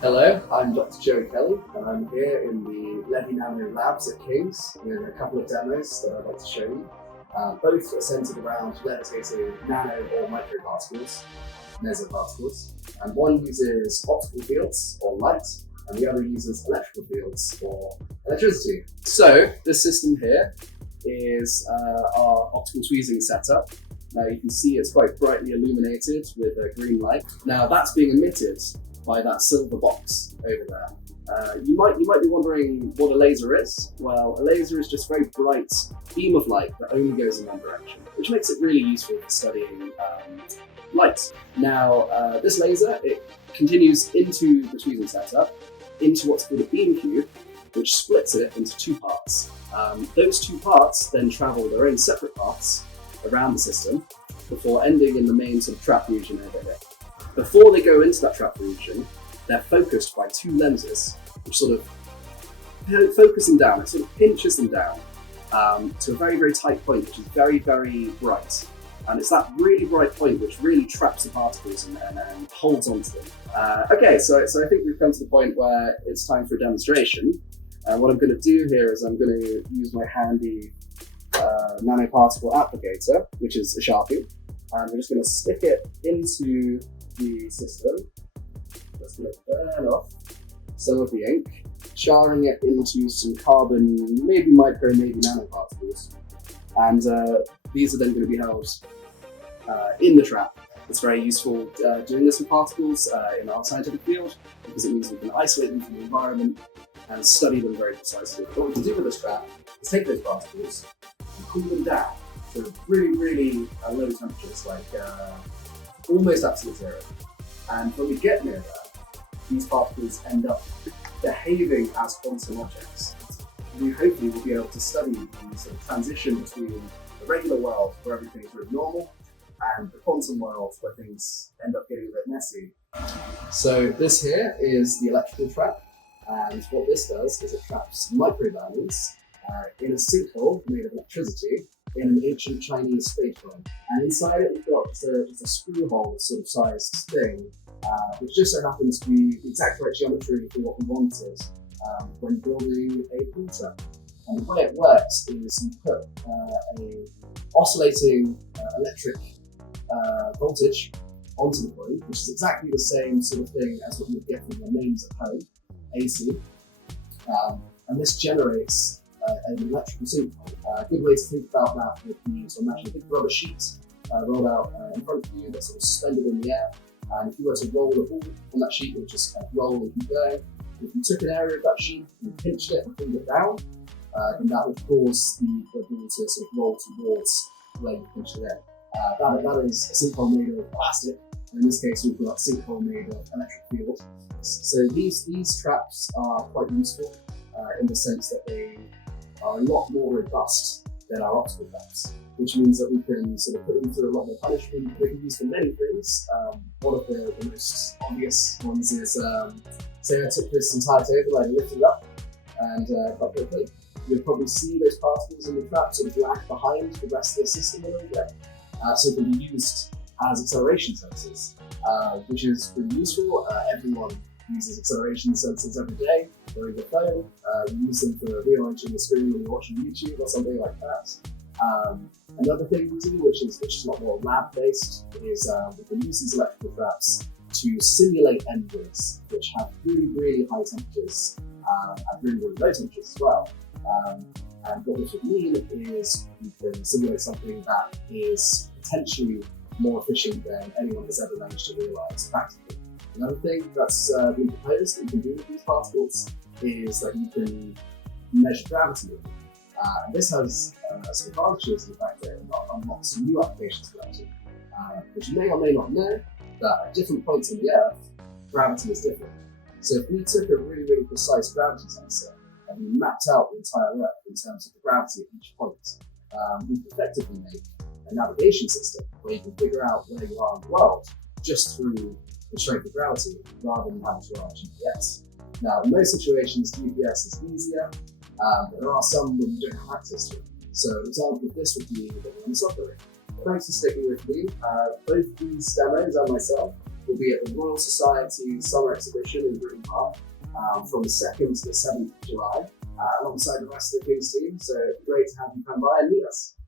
Hello, I'm Dr. Joe Kelly, and I'm here in the Levitating nano labs at King's with a couple of demos that I'd like to show you. Both are centered around levitating nano or microparticles, mesoparticles, and one uses optical fields or light, and the other uses electrical fields or electricity. So this system here is our optical tweezing setup. Now you can see it's quite brightly illuminated with a green light. Now that's being emitted by that silver box over there. You might be wondering what a laser is. Well, a laser is just a very bright beam of light that only goes in one direction, which makes it really useful for studying light. Now, this laser, it continues into the tweezing setup, into what's called a beam cube, which splits it into two parts. Those two parts then travel their own separate paths around the system before ending in the main sort of trap region over here. Before they go into that trap region, they're focused by two lenses, which sort of focus them down. It sort of pinches them down to a very, very tight point, which is very, very bright. And it's that really bright point which really traps the particles and holds onto them. Okay, so I think we've come to the point where it's time for a demonstration. What I'm going to do here is I'm going to use my handy nanoparticle applicator, which is a Sharpie, and we're just going to stick it into the system. Just going to burn off some of the ink, charring it into some carbon, maybe micro, maybe nanoparticles, and these are then going to be held in the trap. It's very useful doing this with particles in our scientific field because it means we can isolate them from the environment and study them very precisely. What we can do with this trap is take those particles and cool them down to really, really low temperatures, like almost absolute zero. And when we get near that, these particles end up behaving as quantum objects. We hopefully will be able to study the sort of transition between the regular world where everything is really normal and the quantum world where things end up getting a bit messy. So this here is the electrical trap, and what this does is it traps microdiamonds in a sinkhole made of electricity in an ancient Chinese spade coin. And inside it we've got just a screw hole sort of sized thing, which just so happens to be the exact right geometry for what we wanted when building a pool trap. And the way it works is you put a oscillating electric voltage onto the coin, which is exactly the same sort of thing as what you would get from your mains at home, AC. And this generates an electrical sinkhole. A good way to think about that would be to imagine a big rubber sheet rolled out in front of you that's sort of suspended in the air. And if you were to roll the ball on that sheet, it would just kind of roll and keep going. If you took an area of that sheet and pinched it and pulled it down, then that would cause the ball to sort of roll towards where you pinched it in. That is a sinkhole made of plastic. And in this case, we've got a sinkhole made of electric field. So these traps are quite useful in the sense that they are a lot more robust than our optical traps, which means that we can sort of put them through a lot more punishment. They can be used for many things. One of the most obvious ones is, say I took this entire table, I lifted it up, and quite quickly, you'll probably see those particles in the trap sort of lag behind the rest of the system a little bit. So it can be used as acceleration sensors, which is really useful. Everyone uses acceleration sensors every day. They're in your phone. You use them for rearranging the screen when you're watching YouTube or something like that. Another thing we do, which is a lot more lab-based, is we can use these electrical traps to simulate engines which have really, really high temperatures and really, really low temperatures as well. And what this would mean is we can simulate something that is potentially more efficient than anyone has ever managed to realize practically. Another thing that's been proposed that you can do with these particles is that you can measure gravity with them. And this has some advantages in the fact that it unlocks new applications for gravity. But you may or may not know that at different points in the Earth, gravity is different. So if we took a really, really precise gravity sensor and we mapped out the entire Earth in terms of the gravity at each point, we could effectively make a navigation system where you can figure out where you are in the world just through the strength of gravity rather than having to rely on GPS. Now, in most situations, GPS is easier, but there are some where you don't have access to it. So an example of this would be the one on the software. Thanks for sticking with me. Both these demos and myself will be at the Royal Society Summer Exhibition in Green Park from the 2nd to the 7th of July, alongside the rest of the King's team. So great to have you come by and meet us.